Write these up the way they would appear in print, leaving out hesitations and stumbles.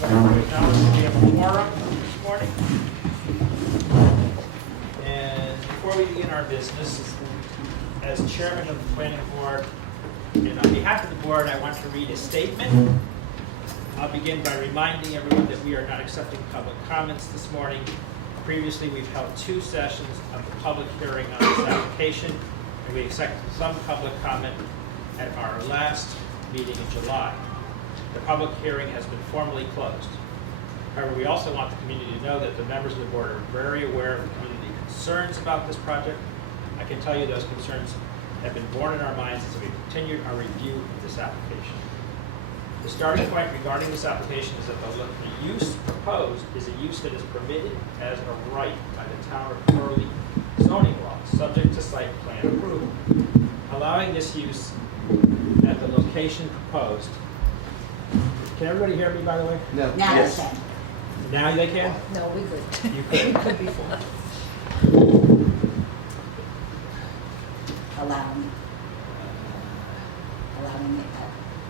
We have a quorum this morning. And before we begin our business, as chairman of the planning board, and on behalf of the board, I want to read a statement. I'll begin by reminding everyone that we are not accepting public comments this morning. Previously, we've held 2 sessions of the public hearing on this application, and we accepted some public comment at our last meeting in July. The public hearing has been formally closed. However, we also want the community to know that the members of the board are very aware of the community concerns about this project. I can tell you those concerns have been borne in our minds as we continued our review of this application. The starting point regarding this application is that the use proposed is a use that is permitted as a right by the town of Hurley zoning law, subject to site plan approval. Allowing this use at the location proposed. Can everybody hear me, by the way? No. Now Yes. they can. Now they can? No, we could. You could. We could before.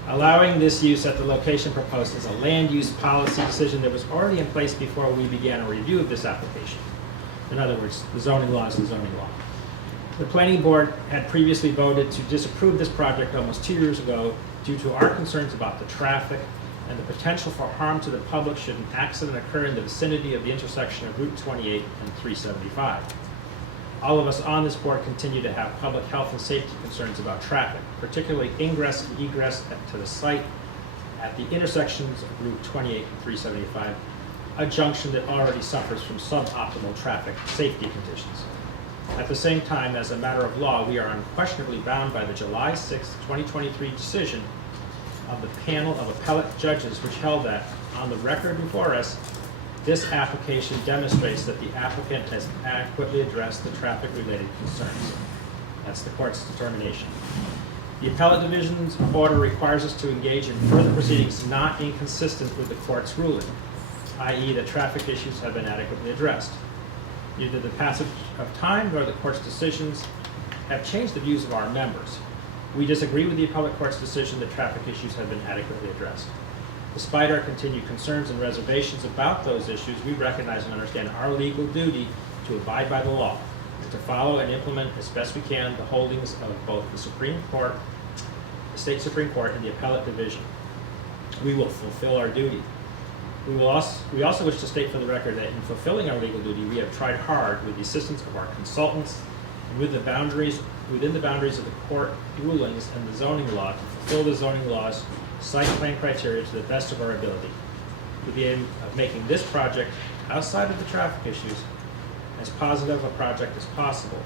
Allowing this use at the location proposed is a land use policy decision that was already in place before we began a review of this application. In other words, the zoning law is the zoning law. The planning board had previously voted to disapprove this project almost 2 years ago due to our concerns about the traffic and the potential for harm to the public should an accident occur in the vicinity of the intersection of Route 28 and 375. All of us on this board continue to have public health and safety concerns about traffic, particularly ingress and egress to the site at the intersections of Route 28 and 375, a junction that already suffers from suboptimal traffic safety conditions. At the same time, as a matter of law, we are unquestionably bound by the July 6, 2023 decision of the panel of appellate judges which held that, on the record before us, this application demonstrates that the applicant has adequately addressed the traffic-related concerns. That's the court's determination. The appellate division's order requires us to engage in further proceedings not inconsistent with the court's ruling, i.e. that traffic issues have been adequately addressed. Neither the passage of time nor the court's decisions have changed the views of our members. We disagree with the appellate court's decision that traffic issues have been adequately addressed. Despite our continued concerns and reservations about those issues, we recognize and understand our legal duty to abide by the law and to follow and implement as best we can the holdings of both the Supreme Court, the State Supreme Court, and the appellate division. We will fulfill our duty. We also wish to state for the record that in fulfilling our legal duty, we have tried hard with the assistance of our consultants and within the boundaries of the court rulings and the zoning law to fulfill the zoning law's site plan criteria to the best of our ability, with the aim of making this project, outside of the traffic issues, as positive a project as possible.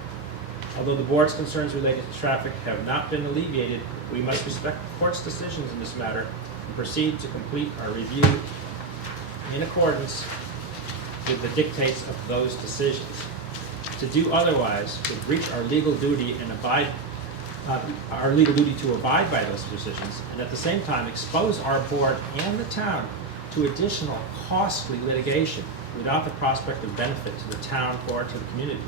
Although the board's concerns related to traffic have not been alleviated, we must respect the court's decisions in this matter and proceed to complete our review in accordance with the dictates of those decisions. To do otherwise would breach our legal duty and to abide by those decisions, and at the same time expose our board and the town to additional costly litigation without the prospect of benefit to the town or to the community.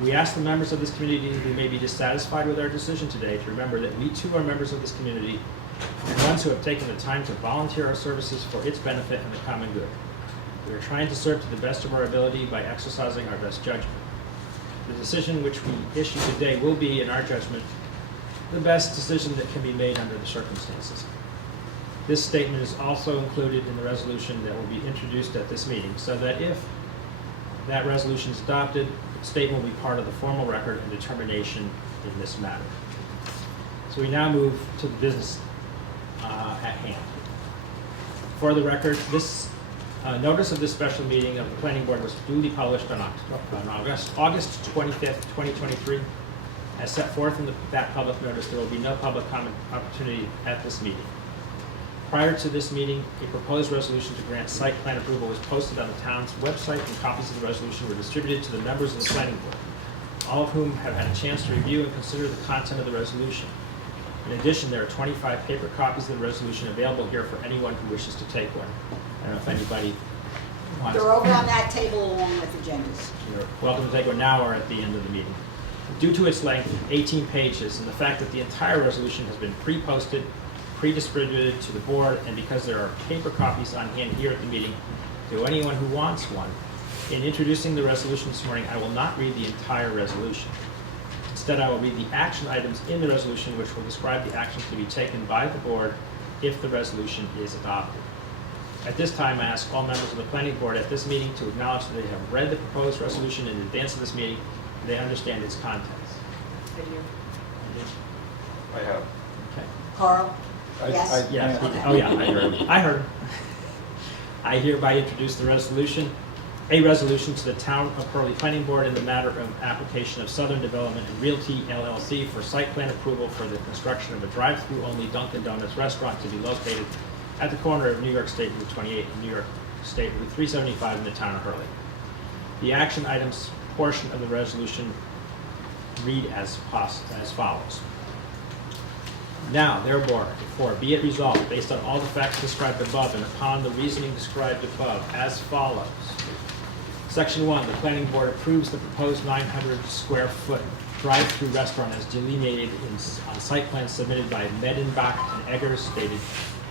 We ask the members of this community who may be dissatisfied with our decision today to remember that we too are members of this community and ones who have taken the time to volunteer our services for its benefit and the common good. We are trying to serve to the best of our ability by exercising our best judgment. The decision which we issue today will be, in our judgment, the best decision that can be made under the circumstances. This statement is also included in the resolution that will be introduced at this meeting, so that if that resolution is adopted, the statement will be part of the formal record and determination in this matter. So we now move to the business at hand. For the record, this notice of this special meeting of the Planning Board was duly published on August 25th, 2023. As set forth in that public notice, there will be no public comment opportunity at this meeting. Prior to this meeting, a proposed resolution to grant site plan approval was posted on the town's website, and copies of the resolution were distributed to the members of the Planning Board, all of whom have had a chance to review and consider the content of the resolution. In addition, there are 25 paper copies of the resolution available here for anyone who wishes to take one. I don't know if anybody wants. They're over on that table along with agendas. You're welcome to take one now or at the end of the meeting. Due to its length, 18 pages, and the fact that the entire resolution has been pre-posted pre-distributed to the board, and because there are paper copies on hand here at the meeting, to anyone who wants one, in introducing the resolution this morning, I will not read the entire resolution. Instead, I will read the action items in the resolution, which will describe the actions to be taken by the board if the resolution is adopted. At this time, I ask all members of the planning board at this meeting to acknowledge that they have read the proposed resolution in advance of this meeting, and they understand its contents. I have. Okay. Carl? Yes? Yeah, Okay. oh yeah, I heard. I hereby introduce the resolution, a resolution to the Town of Hurley Planning Board in the matter of application of Southern Development and Realty LLC for site plan approval for the construction of a drive-through only Dunkin' Donuts restaurant to be located at the corner of New York State Route 28 and New York State Route 375 in the Town of Hurley. The action items portion of the resolution read as follows. Now, therefore, be it resolved, based on all the facts described above and upon the reasoning described above, as follows. Section 1, the planning board approves the proposed 900 square foot drive-through restaurant as delineated on site plans submitted by Medenbach and Eggers dated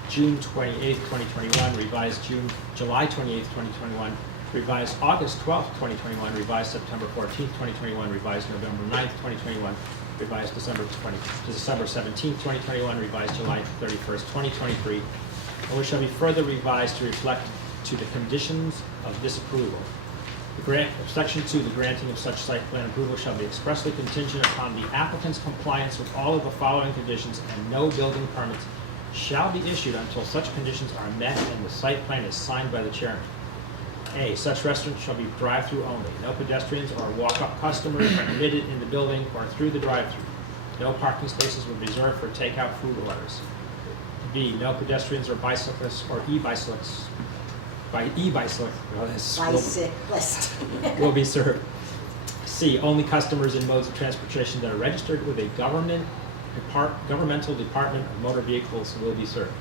June 28, 2021, revised July 28, 2021, revised August 12, 2021, revised September 14, 2021, revised November 9, 2021, revised December 17, 2021, revised July 31st, 2023, and which shall be further revised to reflect to the conditions of this approval. Section 2, the granting of such site plan approval shall be expressly contingent upon the applicant's compliance with all of the following conditions, and no building permits shall be issued until such conditions are met and the site plan is signed by the chairman. A, such restaurant shall be drive-through only. No pedestrians or walk-up customers are permitted in the building or through the drive-through. No parking spaces will be reserved for takeout food orders. B, no pedestrians or bicyclists or e-bicyclists Bicyclist. will be served. C, only customers in modes of transportation that are registered with a governmental department of motor vehicles will be served.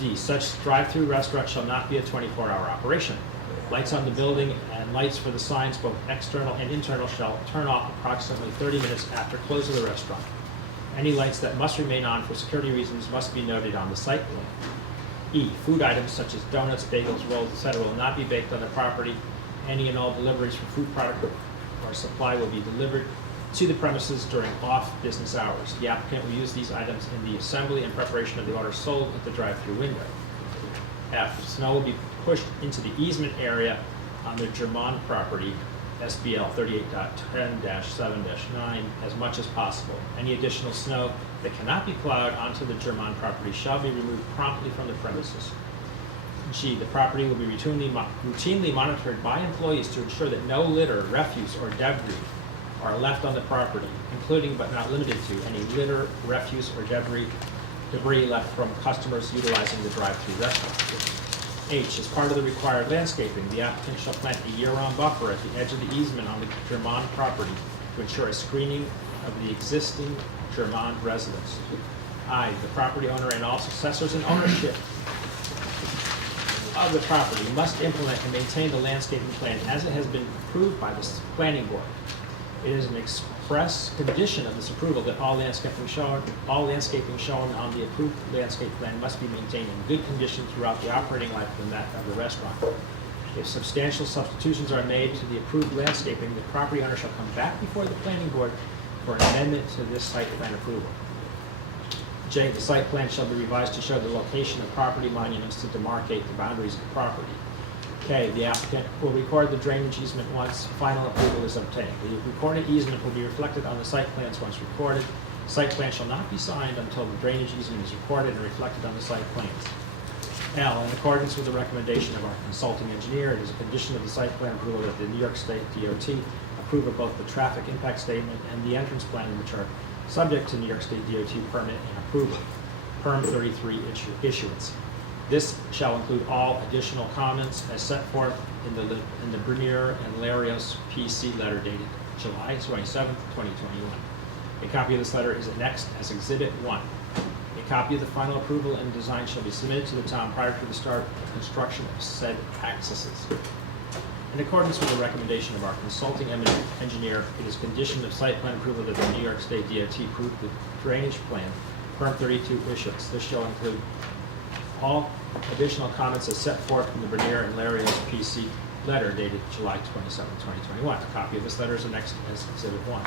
D, such drive-through restaurant shall not be a 24-hour operation. Lights on the building and lights for the signs, both external and internal, shall turn off approximately 30 minutes after close of the restaurant. Any lights that must remain on for security reasons must be noted on the site plan. E, food items such as donuts, bagels, rolls, etc. will not be baked on the property. Any and all deliveries for food product or supply will be delivered to the premises during off-business hours. The applicant will use these items in the assembly and preparation of the order sold at the drive-through window. F, snow will be pushed into the easement area on the German property, SBL 38.10-7-9, as much as possible. Any additional snow that cannot be plowed onto the German property shall be removed promptly from the premises. G, the property will be routinely monitored by employees to ensure that no litter, refuse, or debris are left on the property, including but not limited to any litter, refuse, or debris left from customers utilizing the drive-through restaurant. H, as part of the required landscaping, the applicant shall plant a year-round buffer at the edge of the easement on the German property to ensure a screening of the existing German residents. I, the property owner and all successors in ownership of the property must implement and maintain the landscaping plan as it has been approved by the planning board. It is an express condition of this approval that all landscaping shown on the approved landscape plan must be maintained in good condition throughout the operating life of the restaurant. If substantial substitutions are made to the approved landscaping, the property owner shall come back before the planning board for an amendment to this site plan approval. J, the site plan shall be revised to show the location of property monuments to demarcate the boundaries of the property. K, the applicant will record the drainage easement once final approval is obtained. The recorded easement will be reflected on the site plans once recorded. Site plan shall not be signed until the drainage easement is recorded and reflected on the site plans. L, in accordance with the recommendation of our consulting engineer, it is a condition of the site plan approval that the New York State DOT approve of both the traffic impact statement and the entrance plan, which are subject to New York State DOT permit and approval. PERM 33 issuance. This shall include all additional comments as set forth in the Bernier and Larios PC letter dated July 27, 2021. A copy of this letter is annexed as Exhibit 1. A copy of the final approval and design shall be submitted to the town prior to the start of construction of said accesses. In accordance with the recommendation of our consulting engineer, it is conditioned of site plan approval that the New York State DOT approve the drainage plan PERM 32 issuance. This shall include all additional comments as set forth in the Bernier and Larios PC letter dated July 27, 2021. A copy of this letter is annexed as Exhibit 1.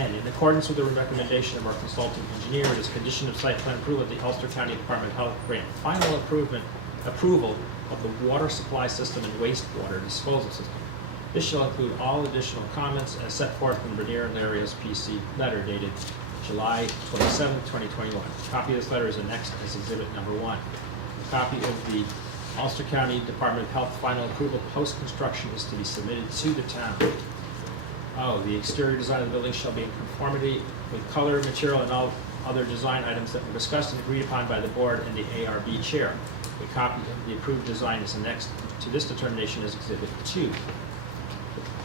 And in accordance with the recommendation of our consulting engineer, it is condition of site plan approval that the Ulster County Department of Health grant final approval of the water supply system and wastewater disposal system. This shall include all additional comments as set forth in the Bernier and Larios PC letter dated July 27, 2021. A copy of this letter is annexed as Exhibit Number 1. A copy of the Ulster County Department of Health final approval post-construction is to be submitted to the town. Oh, the exterior design of the building shall be in conformity with color, material, and all other design items that were discussed and agreed upon by the board and the ARB chair. A copy of the approved design is annexed to this determination as Exhibit 2.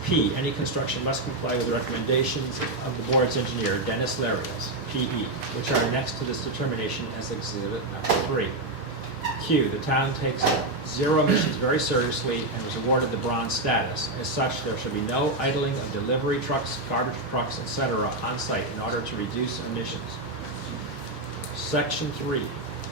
P, any construction must comply with the recommendations of the board's engineer, Dennis Larios, PE, which are annexed to this determination as Exhibit Number 3. Q, the town takes zero emissions very seriously and was awarded the bronze status. As such, there shall be no idling of delivery trucks, garbage trucks, etc. on site in order to reduce emissions. Section 3,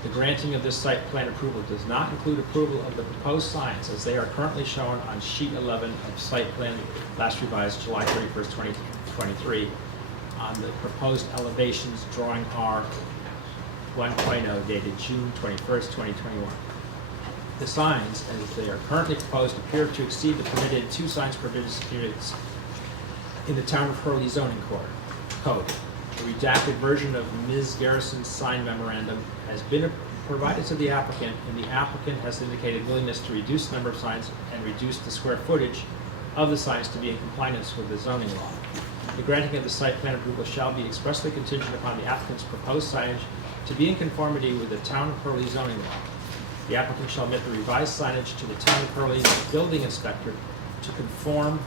the granting of this site plan approval does not include approval of the proposed signs as they are currently shown on sheet 11 of site plan last revised July 31st, 2023 on the proposed elevations drawing R 1.0 dated June 21st, 2021. The signs, as they are currently proposed, appear to exceed the permitted 2 signs per business units in the Town of Hurley zoning code. A redacted version of Ms. Garrison's sign memorandum has been provided to the applicant, and the applicant has indicated willingness to reduce the number of signs and reduce the square footage of the signs to be in compliance with the zoning law. The granting of the site plan approval shall be expressly contingent upon the applicant's proposed signage to be in conformity with the Town of Hurley zoning law. The applicant shall admit the revised signage to the Town of Hurley building inspector to confirm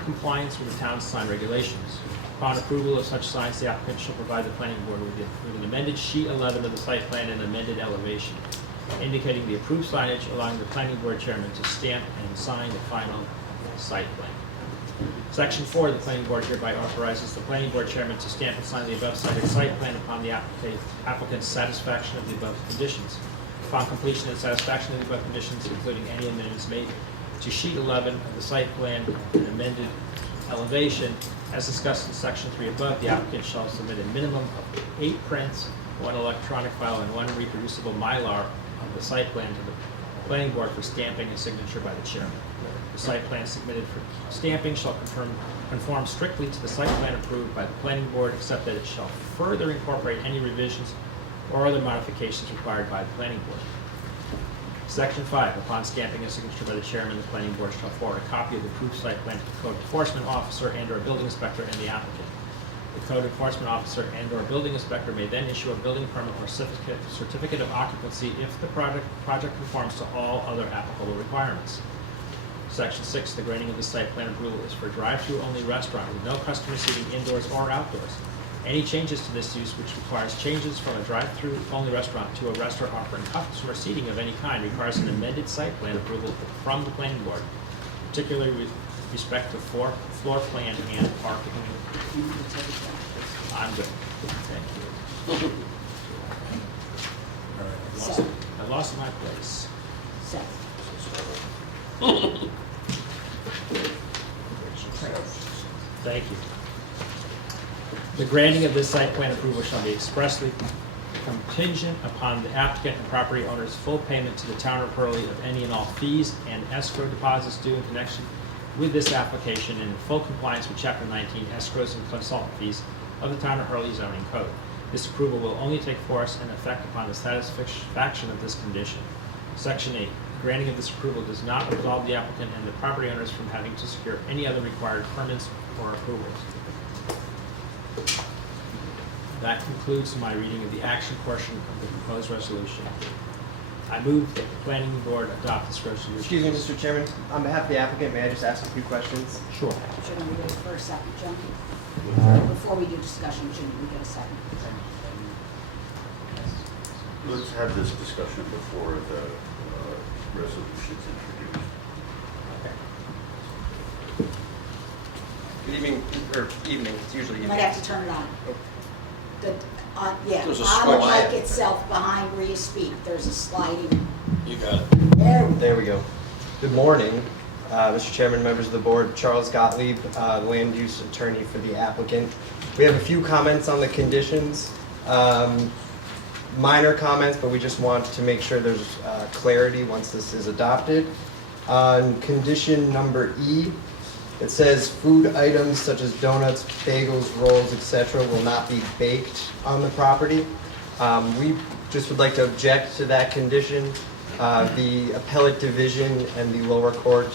compliance with the town's sign regulations. Upon approval of such signs, the applicant shall provide the planning board with an amended sheet 11 of the site plan and amended elevation, indicating the approved signage, allowing the planning board chairman to stamp and sign the final site plan. Section 4, the planning board hereby authorizes the planning board chairman to stamp and sign the above cited site plan upon the applicant's satisfaction of the above conditions. Upon completion and satisfaction of the above conditions, including any amendments made to sheet 11 of the site plan and amended elevation, as discussed in section 3 above, the applicant shall submit a minimum of 8 prints, 1 electronic file, and 1 reproducible Mylar of the site plan to the planning board for stamping and signature by the chairman. The site plan submitted for stamping shall conform strictly to the site plan approved by the planning board, except that it shall further incorporate any revisions or other modifications required by the planning board. Section 5, upon stamping and signature by the chairman, the planning board shall forward a copy of the approved site plan to the code enforcement officer and/or building inspector and the applicant. The code enforcement officer and/or building inspector may then issue a building permit or certificate of occupancy if the project conforms to all other applicable requirements. Section 6, the granting of the site plan approval is for drive-thru only restaurant with no customer seating indoors or outdoors. Any changes to this use which requires changes from a drive-thru only restaurant to a restaurant offering customer seating of any kind requires an amended site plan approval from the planning board, particularly with respect to floor plan and parking. I'm good. Thank you. All right, I lost my place. Thank you. The granting of this site plan approval shall be expressly contingent upon the applicant and property owner's full payment to the Town of Hurley of any and all fees and escrow deposits due in connection with this application and in full compliance with Chapter 19 escrows and consultant fees of the Town of Hurley zoning code. This approval will only take force and effect upon the satisfaction of this condition. Section 8. Granting of this approval does not absolve the applicant and the property owners from having to secure any other required permits or approvals. That concludes my reading of the action portion of the proposed resolution. I move that the planning board adopt this resolution. Excuse me, Mr. Chairman. On behalf of the applicant, may I just ask a few questions? Sure. Shouldn't we wait for a second, John? Before we do discussion, shouldn't we get a second? Let's have this discussion before the resolution is introduced. Good evening, or evening. It's usually You evening. might have to turn it on. Yeah, There's a on the slide. mic itself, behind where you speak, there's a sliding, You got it. There we go. Good morning, Mr. Chairman, members of the board. Charles Gottlieb, land use attorney for the applicant. We have a few comments on the conditions. Minor comments, but we just want to make sure there's clarity once this is adopted. On condition number E, it says food items such as donuts, bagels, rolls, etc. will not be baked on the property. We just would like to object to that condition. The appellate division and the lower court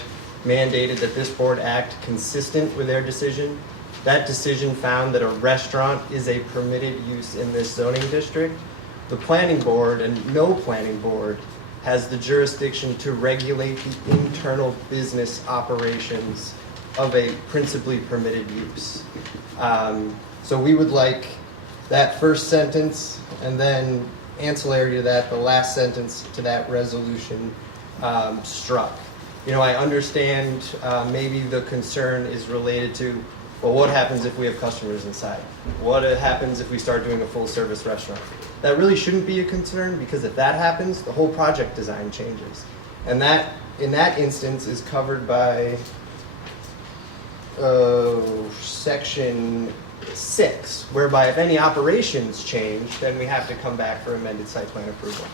mandated that this board act consistent with their decision. That decision found that a restaurant is a permitted use in this zoning district. The planning board, and no planning board, has the jurisdiction to regulate the internal business operations of a principally permitted use. So we would like that first sentence, and then ancillary to that, the last sentence to that resolution struck. You know, I understand maybe the concern is related to, well, what happens if we have customers inside? What happens if we start doing a full-service restaurant? That really shouldn't be a concern, because if that happens, the whole project design changes. And that, in that instance, is covered by Section 6, whereby if any operations change, then we have to come back for amended site plan approval.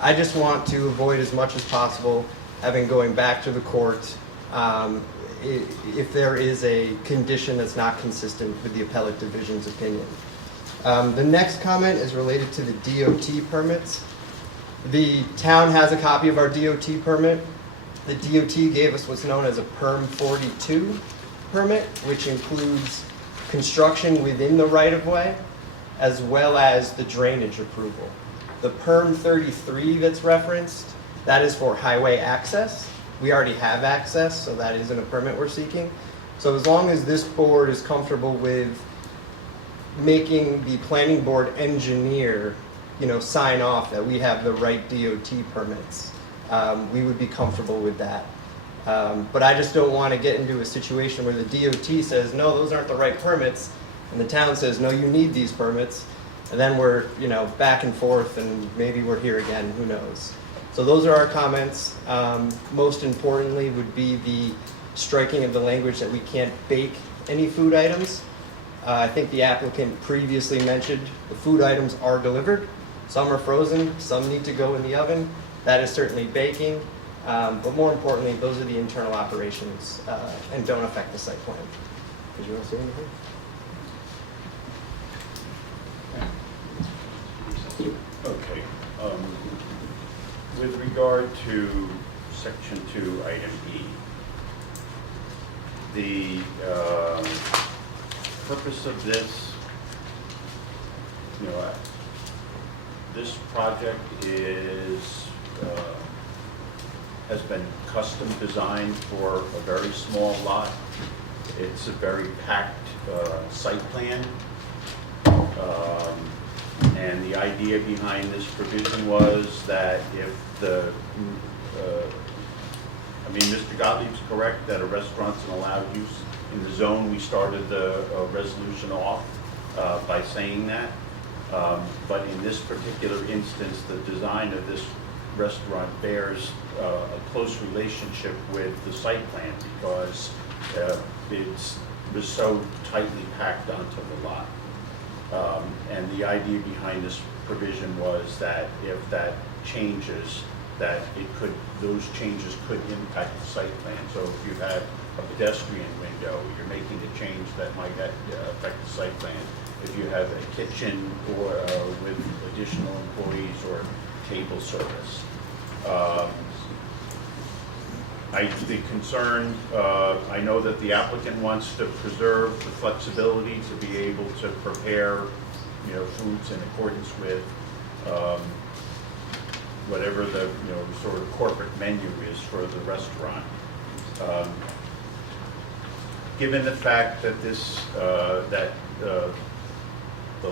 I just want to avoid as much as possible having going back to the court if there is a condition that's not consistent with the appellate division's opinion. The next comment is related to the DOT permits. The town has a copy of our DOT permit. The DOT gave us what's known as a PERM 42 permit, which includes construction within the right-of-way, as well as the drainage approval. The PERM 33 that's referenced, that is for highway access. We already have access, so that isn't a permit we're seeking. So as long as this board is comfortable with making the planning board engineer, sign off that we have the right DOT permits, we would be comfortable with that. But I just don't want to get into a situation where the DOT says, no, those aren't the right permits, and the town says, no, you need these permits, and then we're, back and forth, and maybe we're here again, who knows. So those are our comments. Most importantly would be the striking of the language that we can't bake any food items. I think the applicant previously mentioned the food items are delivered. Some are frozen, some need to go in the oven. That is certainly baking. But more importantly, those are the internal operations and don't affect the site plan. Did you want to say anything? Okay. With regard to Section 2, Item E, the purpose of this, this project has been custom designed for a very small lot. It's a very packed site plan. And the idea behind this provision was that if Mr. Gottlieb's correct that a restaurant's an allowed use in the zone. We started the resolution off by saying that. But in this particular instance, the design of this restaurant bears a close relationship with the site plan because it was so tightly packed onto the lot. And the idea behind this provision was that if that changes, that those changes could impact the site plan. So if you had a pedestrian window, you're making a change that might affect the site plan. If you have a kitchen or with additional employees or table service. The concern, I know that the applicant wants to preserve the flexibility to be able to prepare, foods in accordance with whatever the, sort of corporate menu is for the restaurant. Given the fact that this, the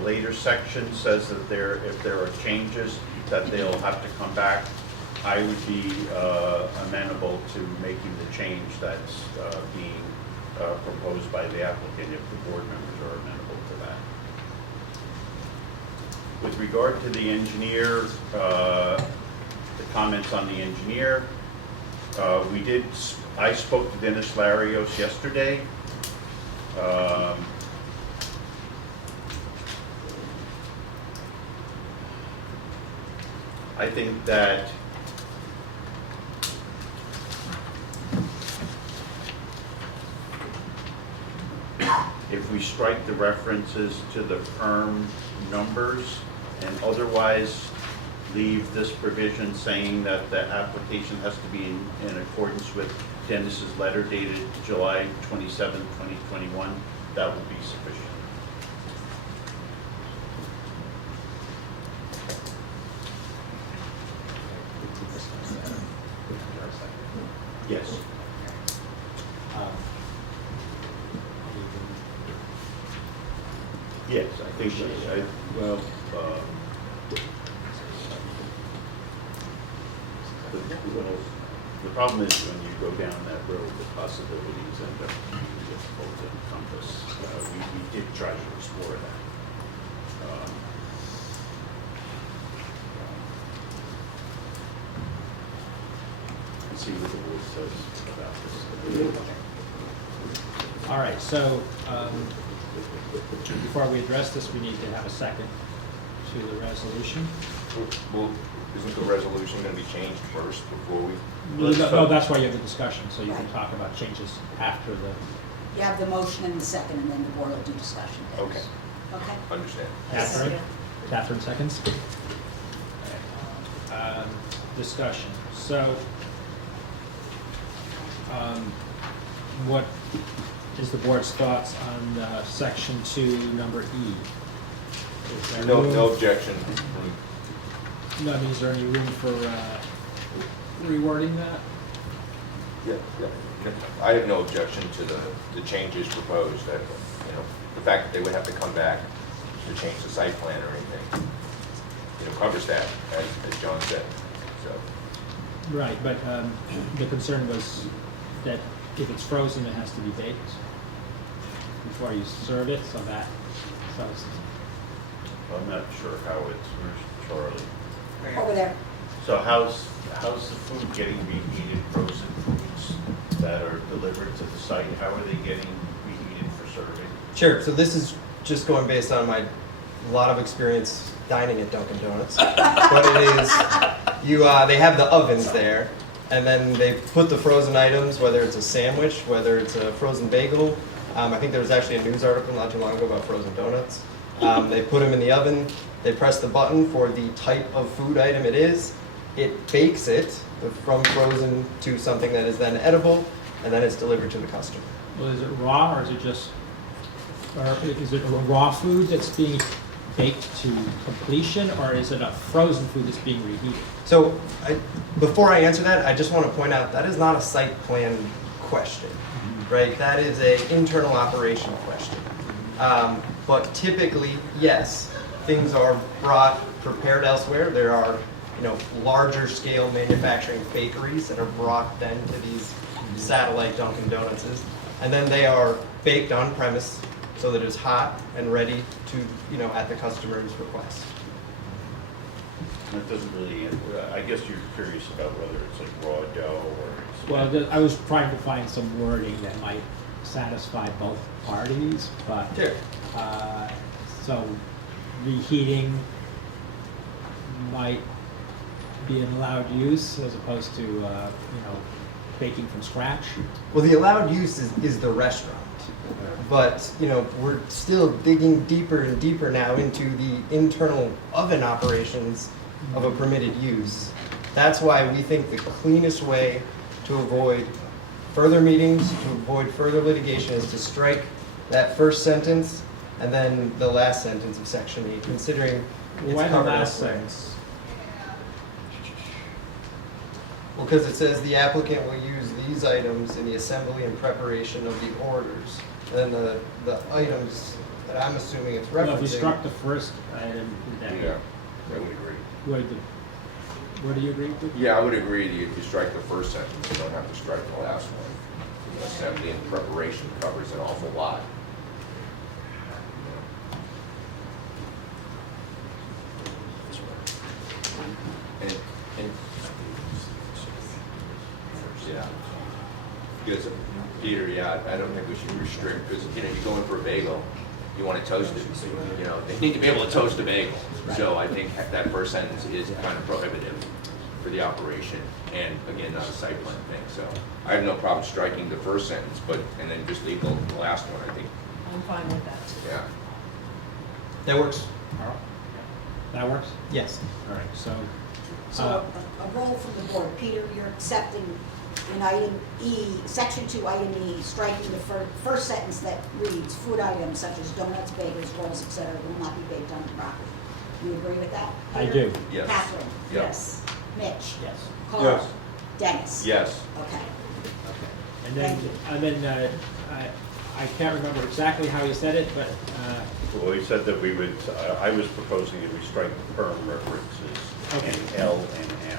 later section says that if there are changes, that they'll have to come back, I would be amenable to making the change that's being proposed by the applicant if the board members are amenable to that. With regard to the engineer, the comments on the engineer, I spoke to Dennis Larios yesterday. I think that if we strike the references to the PERM numbers and otherwise leave this provision saying that the application has to be in accordance with Dennis's letter dated July 27, 2021, that will be sufficient. Yes. Yes, I think, well, the problem is when you go down that road, the possibilities end up being difficult to encompass. We did try to explore that. And see what the board says about this. All right, so before we address this, we need to have a second to the resolution. Well, isn't the resolution going to be changed first before we? No, that's why you have the discussion, so you can Right. talk about changes after the, You have the motion and the second, and then the board will do discussion. Okay, Okay? understand. Catherine? Catherine seconds? Discussion. So, what is the board's thoughts on section 2, number E? Is there No, room- no objection. No, I mean, is there any room for rewording that? Yeah, yeah. I have no objection to the changes proposed. That, you know, the fact that they would have to come back to change the site plan or anything, you know, covers that, as John said. So, Right, but the concern was that if it's frozen, it has to be baked before you serve it, so that, so it's- I'm not sure how it's, where's Charlie? Over there. So how's the food getting reheated, frozen foods that are delivered to the site, how are they getting reheated for serving? Sure, so this is just going based on my lot of experience dining at Dunkin' Donuts. But it is, they have the ovens there, and then they put the frozen items, whether it's a sandwich, whether it's a frozen bagel. I think there was actually a news article not too long ago about frozen donuts. They put them in the oven, they press the button for the type of food item it is, it bakes it from frozen to something that is then edible, and then it's delivered to the customer. well, is it raw, or is it just, or is it a raw food that's being baked to completion, or is it a frozen food that's being reheated? So, before I answer that, I just want to point out that is not a site plan question, right? That is an internal operation question. But typically, yes, things are brought, prepared elsewhere. There are, larger scale manufacturing bakeries that are brought then to these satellite Dunkin' Donutses, and then they are baked on premise so that it's hot and ready to, at the customer's request. That doesn't really, I guess you're curious about whether it's like raw dough or it's. Well, I was trying to find some wording that might satisfy both parties, but, Sure. so reheating might be an allowed use as opposed to, baking from scratch. Well, the allowed use is the restaurant, but we're still digging deeper and deeper now into the internal oven operations of a permitted use. That's why we think the cleanest way to avoid further meetings, to avoid further litigation, is to strike that first sentence and then the last sentence of Section E, considering it's Why the covered last elsewhere. sentence? Well, because it says the applicant will use these items in the assembly and preparation of the orders. And then the items that I'm assuming it's Well, if we referencing. struck the first item, would that be? Yeah, I would agree. What do you agree with? Yeah, I would agree that if you strike the first sentence, you don't have to strike the last one. Assembly and preparation covers an awful lot. Yeah. Because, Peter, yeah, I don't think we should restrict, because, you go in for a bagel, you want to toast it, they need to be able to toast a bagel. So I think that first sentence is kind of prohibitive for the operation, and again, not a site plan thing, so I have no problem striking the first sentence, and then just leave the last one, I think, I'm fine with that. yeah. That works? Carl? That works? Yes. All right, so, So a roll from the board. Peter, you're accepting in item E, section 2, item E, striking the first sentence that reads, food items such as donuts, bagels, rolls, etc. will not be baked on the property. You agree with that? I Peter? do. Yes. Catherine? Yeah. Yes. Mitch? Yes. Carl? Yes. Dennis? Yes. Okay. Okay. And then I can't remember exactly how you said it, but, Well, he said that we would, I was proposing that we strike the PERM references Okay. in L and M.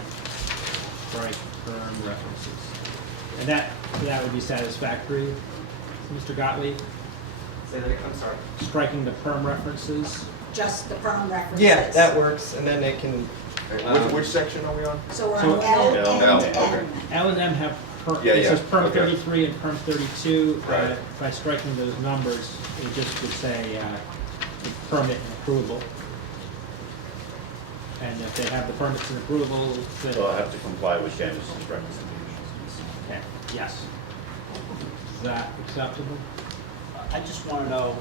strike PERM references. And that would be satisfactory, Mr. Gottlieb? Say that again, I'm sorry. Striking the PERM references? Just the PERM references? Yeah, that works, and then it can, Which section are we on? So we're So- on L L, and okay. M. L and M have, Yeah, it says yeah, PERM okay. 33 and PERM 32. Right. By striking those numbers, it just would say permit and approval. And if they have the permits and approval, then, So I'll have to comply with Dennis's recommendations. okay, yes. Is that acceptable? I just want to know,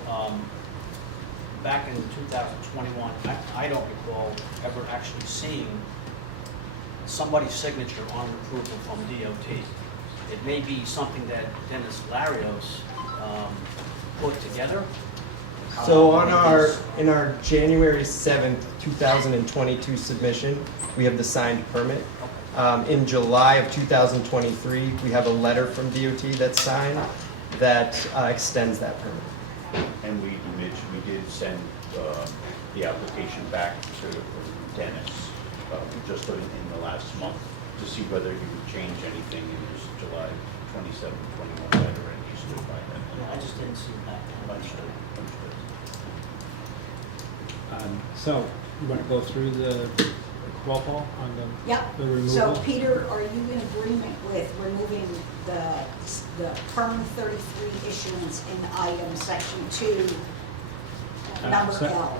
back in 2021, I don't recall ever actually seeing somebody's signature on an approval from DOT. It may be something that Dennis Larios put together. so in our January 7th, 2022 submission, we have the signed permit. In July of 2023, we have a letter from DOT that's signed that extends that permit. And Mitch, we did send the application back to Dennis just in the last month to see whether he would change anything in his July 27, 21 letter, and he stood by that. Yeah, I just didn't see that. Understood. So, you want to go through the roll call on the Yep. removal? So Peter, are you in agreement with removing the PERM 33 issuance in item section 2, number so- L?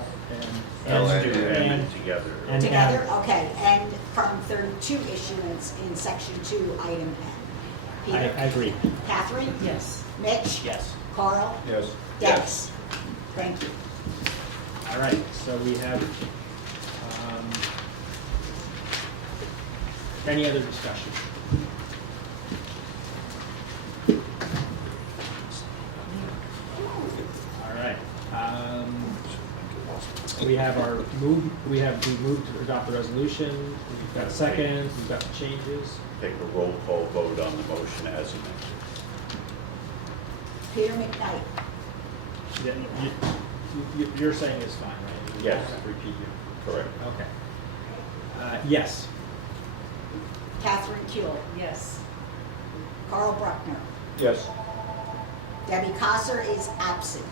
L and And and- together. and- Together? Okay, and PERM 32 issuance in section 2, item N. I Peter? agree. Catherine? Yes. Mitch? Yes. Carl? Yes. Dennis? Thank you. All right, so we have, any other discussion? All right, we have the move to adopt the resolution, we've got a second, we've got the changes. Take a roll call vote on the motion as amended. Peter McKnight? Yeah, you're saying it's fine, right? You Yes. don't have to repeat you. Correct. Okay. Yes. Catherine Kuehl? Yes. Carl Bruckner? Yes. Debbie Kosar is absent.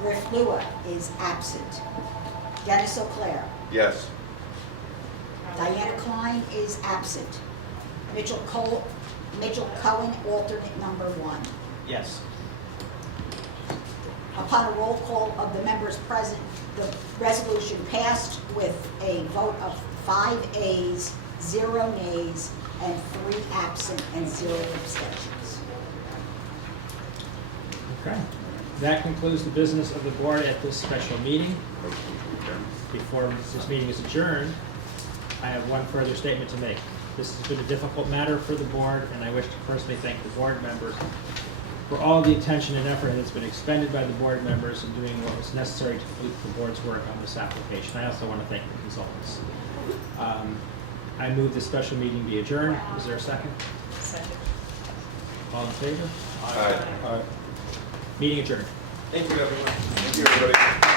Griff Liewa is absent. Dennis O'Clair. Yes. Diana Cline is absent. Mitchell Cohen, alternate number 1. Yes. Upon a roll call of the members present, the resolution passed with a vote of 5 ayes, 0 nays, and 3 absent and 0 abstentions. Okay. That concludes the business of the board at this special meeting. Motion to adjourn. Before this meeting is adjourned, I have one further statement to make. This has been a difficult matter for the board, and I wish to personally thank the board members for all the attention and effort that's been expended by the board members in doing what was necessary to complete the board's work on this application. I also want to thank the consultants. I move this special meeting be adjourned. Is there a second? Second. All in favor? Aye. Meeting adjourned. Thank you, everyone. Thank you, everybody.